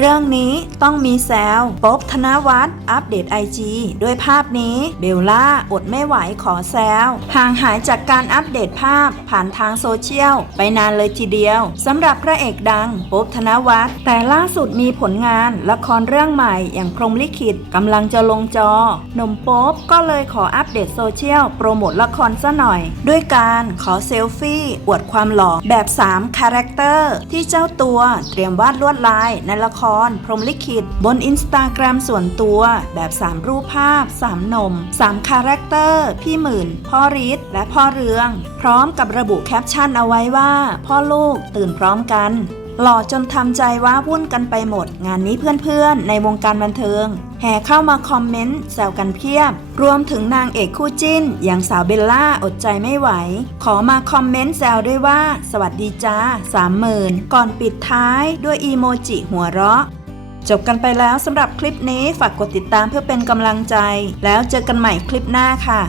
เรื่องนี้ต้องมีแซวป๊อบธนวัฒน์อัปเดตไอจีด้วยภาพนี้เบลล่าอดไม่ไหวขอแซวห่างหายจากการอัปเดตภาพผ่านทางโซเชียล ไปนานเลยทีเดียวสำหรับพระเอกดังป๊อบธนวัฒน์แต่ล่าสุดมีผลงานละครเรื่องใหม่อย่างพรมลิขิตกำลังจะลงจอหนุ่มป๊บก็เลยขออัปเดตโซเชียลโปรโมทละครซะหน่อย ด้วยการขอเซลฟี่อวดความหล่อแบบ 3 คาแรคเตอร์ที่เจ้าตัวเตรียมวาดลวดลายในละครพรมลิขิต บนอินสตาแกรมส่วนตัวแบบ 3 รูปภาพ 3 นม 3 คาแรคเตอร์ พี่หมื่น พ่อริศและพ่อเรือง พร้อมกับระบุแคปชั่นเอาไว้ว่า พ่อลูกตื่นพร้อมกัน หล่อจนทำใจว้าวุ่นกันไปหมด งานนี้เพื่อนๆ ในวงการบันเทิง แห่เข้ามาคอมเมนต์แซวกันเพียบ รวมถึงนางเอกคู่จิ้น อย่างสาวเบลล่าอดใจไม่ไหว ขอมาคอมเมนต์แซวด้วยว่า สวัสดีจ้าสามหมื่นก่อนปิดท้ายด้วยอีโมจิหัวเราะจบกันไปแล้วสำหรับคลิปนี้ฝากกดติดตามเพื่อเป็นกำลังใจ แล้วเจอกันใหม่คลิปหน้าค่ะ